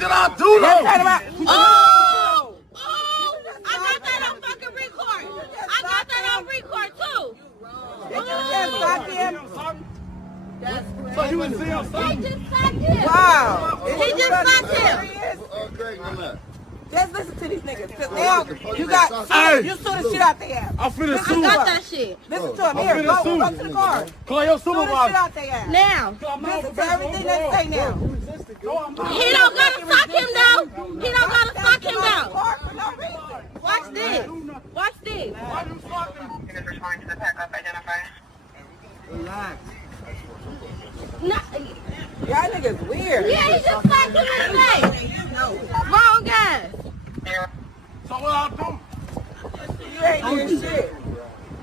did I do though? Oh! Oh! I got that on fucking record. I got that on record too. So you was there He just socked him. Wow. He just socked him. Just listen to these niggas, cause now you got you sue the shit out their ass. I'm finna I sue. got that shit. Listen to them here. Go to the car. Call your Sue the shit supervisor. out their ass. Now. Listen to everything they say now. He don't gotta sock him though. He don't gotta sock him though. Car for no reason. Watch this. Watch this. Nah, Y'all niggas weird. yeah, he just socked him in the face. Wrong guy. So what I do? You ain't doing shit.